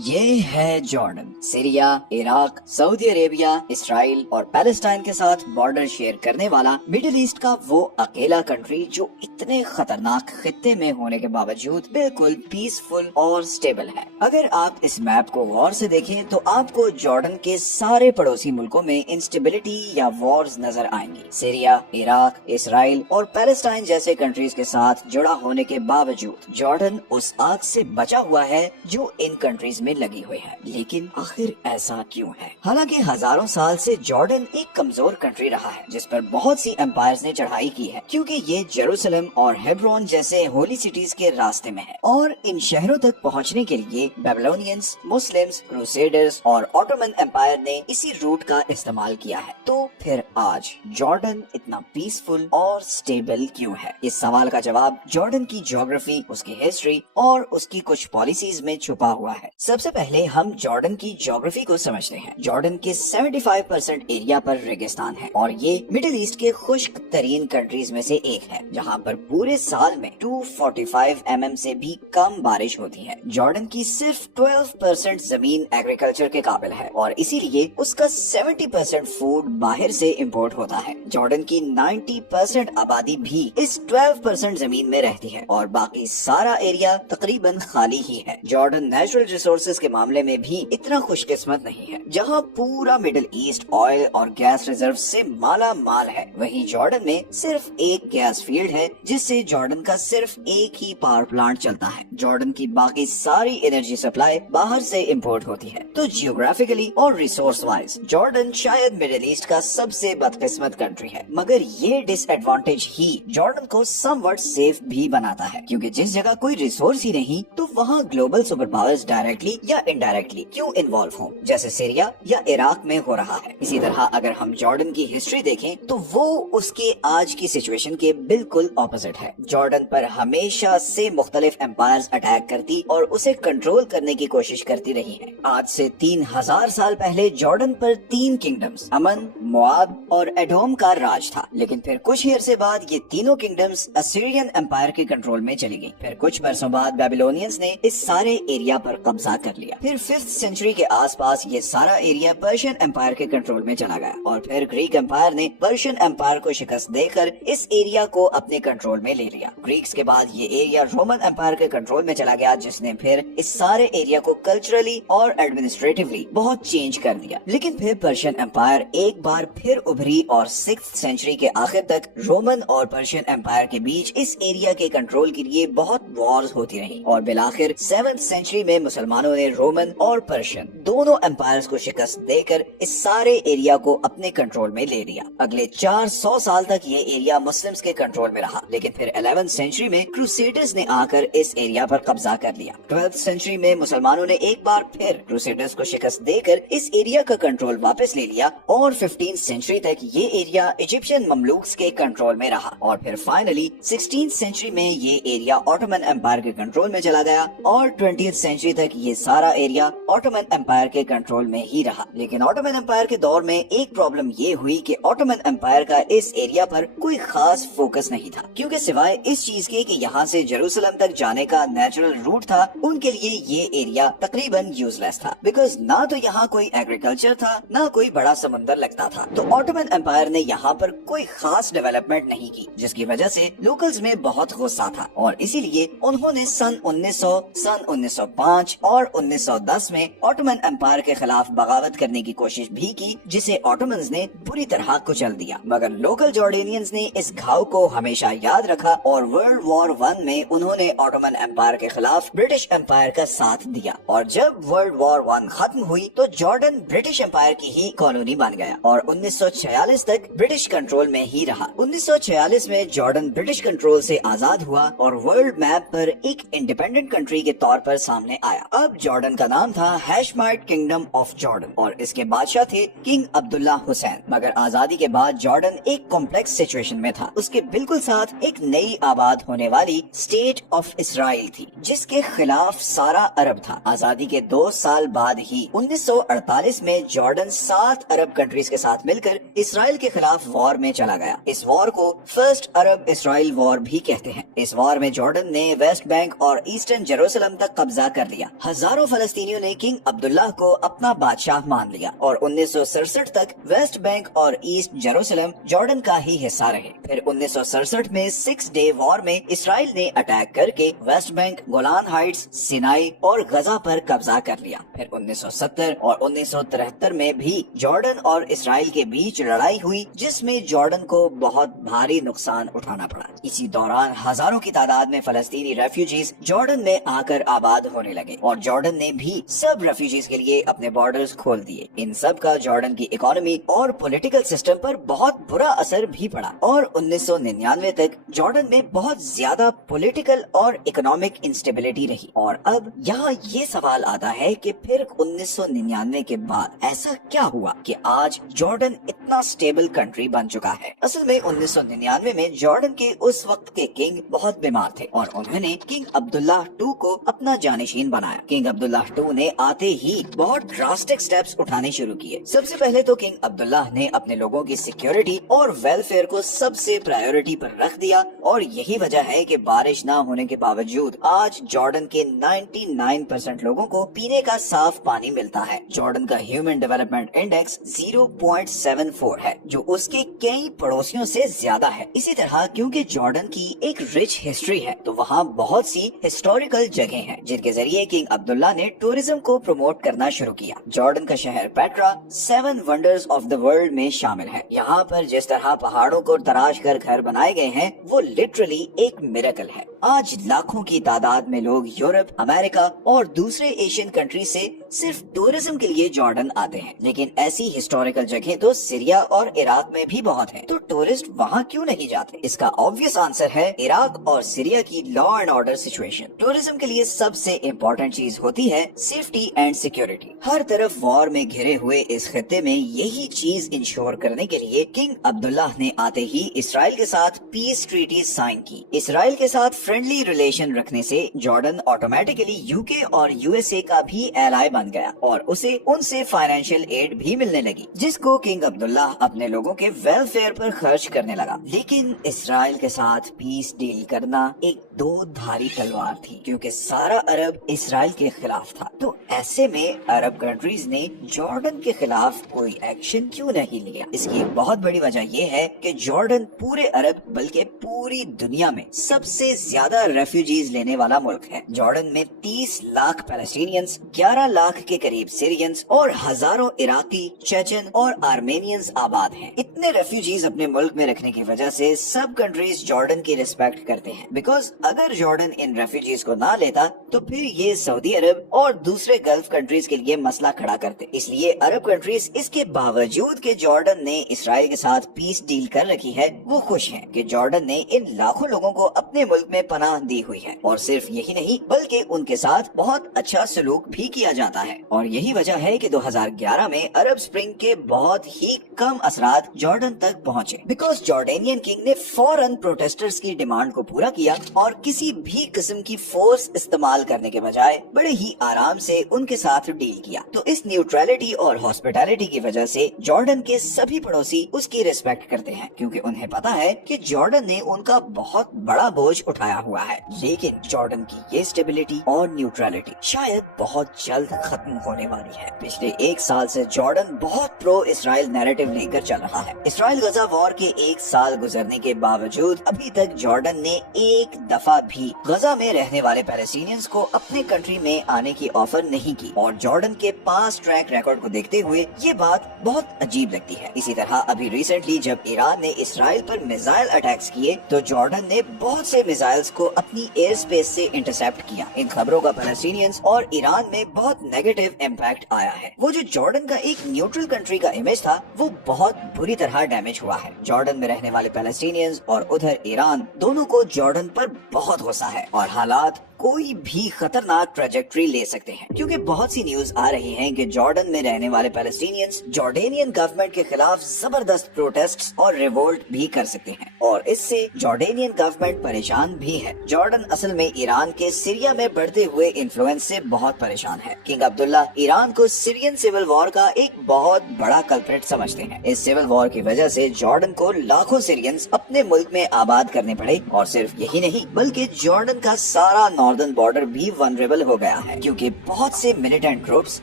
یہ ہے Jordan, Syria, Iraq, سعودی عربیہ، اسرائیل اور پیلسٹائن کے ساتھ بارڈر شیئر کرنے والا مڈل ایسٹ کا وہ اکیلا کنٹری جو اتنے خطرناک خطے میں ہونے کے باوجود بالکل پیسفل اور سٹیبل ہے۔ اگر آپ اس میپ کو غور سے دیکھیں تو آپ کو جارڈن کے سارے پڑوسی ملکوں میں انسٹیبلٹی یا وارز نظر آئیں گی۔ سیریا، عراق، اسرائیل اور پیلسٹائن جیسے کنٹریز کے ساتھ جڑا ہونے کے باوجود جارڈن اس آگ سے بچا ہوا ہے جو ان کنٹریز میں لگی ہوئی ہے۔ لیکن آخر ایسا کیوں ہے؟ حالانکہ ہزاروں سال سے جارڈن ایک کمزور کنٹری رہا ہے جس پر بہت سی امپائرز نے چڑھائی کی ہے، کیونکہ یہ جیروسلم اور ہیبرون جیسے ہولی سٹیز کے راستے میں ہے، اور ان شہروں تک پہنچنے کے لیے بیبلونینز، مسلمز، کروسیڈرز اور آٹومن امپائر نے اسی روٹ کا استعمال کیا ہے۔ تو پھر آج جارڈن اتنا پیسفل اور سٹیبل کیوں ہے؟ اس سوال کا جواب جارڈن کی جیوگرافی، اس کی ہسٹری اور اس کی کچھ پالیسیز میں چھپا ہوا ہے۔ سب سے پہلے ہم جارڈن کی جیوگرافی کو سمجھتے ہیں۔ جارڈن کے 75% ایریا پر ریگستان ہے اور یہ مڈل ایسٹ کے خشک ترین کنٹریز میں سے ایک ہے، جہاں پر پورے سال میں 245 mm سے بھی کم بارش ہوتی ہے۔ جارڈن کی صرف 12% زمین ایگریکلچر کے قابل ہے اور اسی لیے اس کا 70% فوڈ باہر سے امپورٹ ہوتا ہے۔ جارڈن کی 90% آبادی بھی اس 12% زمین میں رہتی ہے اور باقی سارا ایریا تقریباً خالی ہی ہے۔ جارڈن نیچرل ریسورسز کے معاملے میں بھی اتنا خوش قسمت نہیں ہے۔ جہاں پورا مڈل ایسٹ آئل اور گیس ریزرو سے مالا مال ہے، وہیں جارڈن میں صرف ایک گیس فیلڈ ہے جس سے جارڈن کا صرف ایک ہی پاور پلانٹ چلتا ہے۔ جارڈن کی باقی ساری انرجی سپلائی باہر سے امپورٹ ہوتی ہے۔ تو جیوگرافیکلی اور ریسورس وائز جارڈن شاید مڈل ایسٹ کا سب سے بدقسمت کنٹری ہے، مگر یہ ڈس ایڈوانٹیج ہی جارڈن کو سم وٹ سیف بھی بناتا ہے، کیونکہ جس جگہ کوئی ریسورس ہی نہیں تو وہاں گلوبل سپر پاورز ڈائریکٹلی یا انڈائریکٹلی کیوں انوالو ہوں، جیسے سیریا یا عراق میں ہو رہا ہے۔ اسی طرح اگر ہم جارڈن کی ہسٹری دیکھیں تو وہ اس کے آج کی سچویشن کے بالکل اپوزٹ ہے۔ جارڈن پر ہمیشہ سے مختلف امپائرز اٹیک کرتی اور اسے کنٹرول کرنے کی کوشش کرتی رہی ہیں۔ آج سے 3000 سال پہلے جارڈن پر 3 کنگڈمز امن، مواب اور ایڈوم کا راج تھا، لیکن پھر کچھ ہی عرصے بعد یہ تینوں کنگڈمز اسیرین امپائر کے کنٹرول میں چلی گئیں۔ پھر کچھ برسوں بعد بیبلونینز نے اس سارے ایریا پر قبضہ کر لیا۔ پھر 5th سینچری کے آس پاس یہ سارا ایریا پرشین امپائر کے کنٹرول میں چلا گیا، اور پھر گریک امپائر نے پرشین امپائر کو شکست دے کر اس ایریا کو اپنے کنٹرول میں لے لیا۔ گریکس کے بعد یہ ایریا رومن امپائر کے کنٹرول میں چلا گیا، جس نے پھر اس سارے ایریا کو کلچرلی اور ایڈمنسٹریٹولی بہت چینج کر دیا۔ لیکن پھر پرشین امپائر ایک بار پھر ابھری اور 6th سینچری کے آخر تک رومن اور پرشین امپائر کے بیچ اس ایریا کے کنٹرول کے لیے بہت وارز ہوتی رہی، اور بالآخر 7th سینچری میں مسلمانوں نے رومن اور پرشین دونوں امپائرز کو شکست دے کر اس سارے ایریا کو اپنے کنٹرول میں لے لیا۔ اگلے 400 سال تک یہ ایریا مسلمز کے کنٹرول میں رہا، لیکن پھر 11th سینچری میں کروسیڈرز نے آ کر اس ایریا پر قبضہ کر لیا۔ 12th سینچری میں مسلمانوں نے ایک بار پھر کروسیڈرز کو شکست دے کر اس ایریا کا کنٹرول واپس لے لیا، اور 15th سینچری تک یہ ایریا ایجپشین مملوکس کے کنٹرول میں رہا، اور پھر فائنلی 16th سینچری میں یہ ایریا آٹومن امپائر کے کنٹرول میں چلا گیا، اور 20th سینچری تک یہ سارا ایریا آٹومن امپائر کے کنٹرول میں ہی رہا۔ لیکن آٹومن امپائر کے دور میں ایک پرابلم یہ ہوئی کہ آٹومن امپائر کا اس ایریا پر کوئی خاص فوکس نہیں تھا، کیونکہ سوائے اس چیز کے کہ یہاں سے جیروسلم تک جانے کا نیچرل روٹ تھا، ان کے لیے یہ ایریا تقریباً یوز لیس تھا، بیکاز نہ تو یہاں کوئی ایگریکلچر تھا، نہ کوئی بڑا سمندر لگتا تھا۔ تو آٹومن امپائر نے یہاں پر کوئی خاص ڈیولپمنٹ نہیں کی، جس کی وجہ سے لوکلز میں بہت غصہ تھا، اور اسی لیے انہوں نے سن 1900، سن 1905 اور 1910 میں آٹومن امپائر کے خلاف بغاوت کرنے کی کوشش بھی کی، جسے آٹومنز نے بری طرح کچل دیا، مگر لوکل جارڈینینز نے اس گھاؤ کو ہمیشہ یاد رکھا، اور ورلڈ وار 1 میں انہوں نے آٹومن امپائر کے خلاف برٹش امپائر کا ساتھ دیا، اور جب ورلڈ وار 1 ختم ہوئی تو جارڈن برٹش امپائر کی ہی کالونی بن گیا، اور 1946 تک برٹش کنٹرول میں ہی رہا۔ 1946 میں جارڈن برٹش کنٹرول سے آزاد ہوا اور ورلڈ میپ پر ایک انڈیپینڈنٹ کنٹری کے طور پر سامنے آیا۔ اب جارڈن کا نام تھا ہیش हाशिमाइट किंगडम ऑफ जॉर्डन और इसके बादशाह थे किंग अब्दुल्ला हुसैन। मगर आजादी के बाद जॉर्डन एक कॉम्प्लेक्स सिचुएशन में था। उसके बिल्कुल साथ एक नई आबाद होने वाली स्टेट ऑफ इसराइल थी, जिसके खिलाफ सारा अरब था। आजादी के 2 साल बाद ही 1948 में जॉर्डन 7 अरब कंट्रीज के साथ मिलकर इसराइल के खिलाफ वॉर में चला गया। इस वॉर को फर्स्ट अरब इसराइल वॉर भी कहते हैं। इस वॉर में जॉर्डन ने वेस्ट बैंक और ईस्टर्न जेरूसलम तक कब्जा कर लिया। हजारों फलस्तीनियों ने किंग अब्दुल्ला को अपना बादशाह मान लिया और 1967 तक वेस्ट बैंक और ईस्ट जेरूसलम जॉर्डन का ही हिस्सा रहे। फिर 1967 में 6 डे वॉर में इसराइल ने अटैक करके West Bank, Golan Heights, Sinai और गजा पर कब्जा कर लिया। फिर 1970 और 1973 में भी जॉर्डन और इसराइल के बीच लड़ाई हुई, जिसमें जॉर्डन को बहुत भारी नुकसान उठाना पड़ा। इसी दौरान हजारों की तादाद में फलस्तीनी रेफ्यूजीज जॉर्डन में आकर आबाद होने लगे और जॉर्डन ने भी सब रेफ्यूजीज के लिए अपने बॉर्डर्स खोल दिए। इन सब का जॉर्डन की इकोनॉमी और पॉलिटिकल सिस्टम पर बहुत बुरा असर भी पड़ा और 1999 तक जॉर्डन में बहुत ज्यादा पॉलिटिकल और इकोनॉमिक इंस्टेबिलिटी रही। और अब यहाँ ये सवाल आता है कि फिर 1999 के बाद ऐसा क्या हुआ कि आज जॉर्डन इतना स्टेबल कंट्री बन चुका है। असल में 1999 में जॉर्डन के उस वक्त के किंग बहुत बीमार थे और उन्होंने किंग अब्दुल्ला II को अपना जानिशीन बनाया। किंग अब्दुल्ला II ने आते ही बहुत ड्रास्टिक स्टेप्स उठाने शुरू किए। सबसे पहले तो किंग अब्दुल्ला ने अपने लोगों की सिक्योरिटी और वेलफेयर को सबसे प्रायोरिटी पर रख दिया और यही वजह है कि बारिश न होने के बावजूद आज जॉर्डन के 99% लोगों को पीने का साफ पानी मिलता है। जॉर्डन का ह्यूमन डेवलपमेंट इंडेक्स 0.74 है, जो उसके कई पड़ोसियों से ज्यादा है। इसी तरह क्योंकि जॉर्डन की एक रिच हिस्ट्री है, तो वहाँ बहुत सी हिस्टोरिकल जगह हैं, जिनके जरिए किंग अब्दुल्ला ने टूरिज्म को प्रमोट करना शुरू किया। जॉर्डन का शहर Petra 7 wonders of the world में शामिल है। यहाँ पर जिस तरह पहाड़ों को तराश कर घर बनाए गए हैं, वो लिटरली एक मिरेकल है। आज लाखों की तादाद में लोग यूरोप, अमेरिका और दूसरे एशियन कंट्री से सिर्फ टूरिज्म के लिए जॉर्डन आते हैं, लेकिन ऐसी हिस्टोरिकल जगह तो सीरिया और इराक में भी बहुत है, तो टूरिस्ट वहाँ क्यों नहीं जाते? इसका ऑब्वियस आंसर है इराक और सीरिया की law and order situation. Tourism के लिए सबसे इम्पोर्टेंट चीज होती है सेफ्टी एंड सिक्योरिटी। हर तरफ वॉर में घिरे हुए इस खित्ते में यही चीज इंश्योर करने के लिए किंग अब्दुल्ला ने आते ही इसराइल के साथ पीस ट्रीटी साइन की। इसराइल के साथ फ्रेंडली रिलेशन रखने से जॉर्डन ऑटोमेटिकली यूके और यूएसए का भी एलाय बन गया और उसे उनसे फाइनेंशियल एड भी मिलने लगी, जिसको किंग अब्दुल्ला अपने लोगों के वेलफेयर पर खर्च करने लगा। लेकिन इसराइल के साथ पीस डील करना एक दो धारी तलवार थी, क्योंकि सारा अरब इसराइल के खिलाफ था। तो ऐसे में अरब कंट्रीज ने जॉर्डन के खिलाफ कोई एक्शन क्यों नहीं लिया? इसकी एक बहुत बड़ी वजह यह है कि जॉर्डन पूरे अरब बल्कि पूरी दुनिया में सबसे ज्यादा रेफ्यूजीज लेने वाला मुल्क है। जॉर्डन में 30 लाख पैलेस्टीनियंस, 11 लाख के करीब सीरियंस और हजारों इराकी, चेचन और आर्मेनियंस आबाद हैं। इतने रेफ्यूजीज अपने मुल्क में रखने की वजह से सब कंट्रीज जॉर्डन की रिस्पेक्ट करते हैं, बिकॉज अगर जॉर्डन इन रेफ्यूजीज को ना लेता तो फिर ये सऊदी अरब और दूसरे गल्फ कंट्रीज के लिए मसला खड़ा करते। इसलिए अरब कंट्रीज इसके बावजूद कि जॉर्डन ने इसराइल के साथ पीस डील कर रखी है, वो खुश हैं कि जॉर्डन ने इन लाखों लोगों को अपने मुल्क में पनाह दी हुई है। और सिर्फ यही नहीं बल्कि उनके साथ बहुत अच्छा सलूक भी किया जाता है। और यही वजह है कि 2011 में अरब स्प्रिंग के बहुत ही कम असरात जॉर्डन तक पहुँचे, बिकॉज जॉर्डेनियन किंग ने फौरन प्रोटेस्टर्स की डिमांड को पूरा किया और किसी भी किस्म की फोर्स इस्तेमाल करने के बजाय बड़े ही आराम से उनके साथ डील किया। तो इस न्यूट्रलिटी और हॉस्पिटैलिटी की वजह से जॉर्डन के सभी पड़ोसी उसकी रिस्पेक्ट करते हैं, क्योंकि उन्हें पता है कि जॉर्डन ने उनका बहुत बड़ा बोझ उठाया हुआ है। लेकिन जॉर्डन की ये स्टेबिलिटी और न्यूट्रलिटी शायद बहुत जल्द खत्म होने वाली है। पिछले 1 साल से जॉर्डन बहुत प्रो इसराइल नैरेटिव लेकर चल रहा है। इसराइल गजा वॉर के 1 साल गुजरने के बावजूद अभी तक जॉर्डन ने एक दफा भी गजा में रहने वाले पैलेस्टीनियंस को अपने कंट्री में आने की ऑफर नहीं की। और जॉर्डन के पास ट्रैक रिकॉर्ड को देखते हुए ये बात बहुत अजीब लगती है। इसी तरह अभी रिसेंटली जब ईरान ने इसराइल पर मिसाइल अटैक्स किए तो जॉर्डन ने बहुत से मिसाइल्स को अपनी एयर स्पेस से इंटरसेप्ट किया। इन खबरों का पैलेस्टीनियंस और ईरान में बहुत नेगेटिव इम्पैक्ट आया है। वो जो जॉर्डन का एक न्यूट्रल कंट्री का इमेज था, वो बहुत बुरी तरह डैमेज हुआ है। जॉर्डन में रहने वाले पैलेस्टीनियंस और उधर ईरान दोनों को जॉर्डन पर बहुत गुस्सा है और हालात कोई भी खतरनाक ट्रेजेक्ट्री ले सकते हैं, क्योंकि बहुत सी न्यूज आ रही हैं कि जॉर्डन में रहने वाले पैलेस्टीनियंस जॉर्डेनियन गवर्नमेंट के खिलाफ जबरदस्त प्रोटेस्ट और रिवोल्ट भी कर सकते हैं, और इससे जॉर्डेनियन गवर्नमेंट परेशान भी है। जॉर्डन असल में ईरान के सीरिया में बढ़ते हुए इन्फ्लुएंस से बहुत परेशान है। किंग अब्दुल्ला ईरान को सीरियन सिविल वॉर का एक बहुत बड़ा कल्प्रिट समझते हैं। इस सिविल वॉर की वजह से जॉर्डन को लाखों सीरियंस अपने मुल्क में आबाद करने पड़े, और सिर्फ यही नहीं बल्कि जॉर्डन का सारा नॉर्दर्न बॉर्डर भी वनरेबल हो गया है, क्योंकि बहुत से मिलिटेंट ग्रुप्स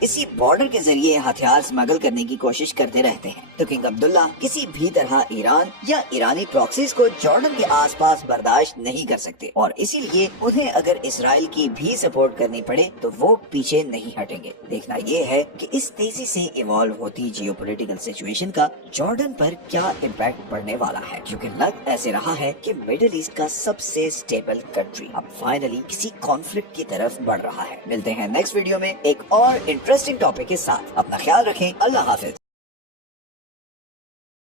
इसी बॉर्डर के जरिए हथियार स्मगल करने की कोशिश करते रहते हैं। तो किंग अब्दुल्ला किसी भी तरह ईरान या ईरानी प्रॉक्सीज को जॉर्डन के आसपास बर्दाश्त नहीं कर सकते, और इसीलिए उन्हें अगर इसराइल की भी सपोर्ट करनी पड़े तो वो पीछे नहीं हटेंगे। देखना ये है कि इस तेजी से इवॉल्व होती जियोपॉलिटिकल सिचुएशन का जॉर्डन पर क्या इम्पैक्ट पड़ने वाला है, क्योंकि लग ऐसे रहा है कि मिडिल ईस्ट का सबसे स्टेबल कंट्री अब फाइनली किसी कॉन्फ्लिक्ट की तरफ बढ़ रहा है। मिलते हैं नेक्स्ट वीडियो में एक और इंटरेस्टिंग टॉपिक के साथ। अपना ख्याल रखें। अल्लाह हाफिज।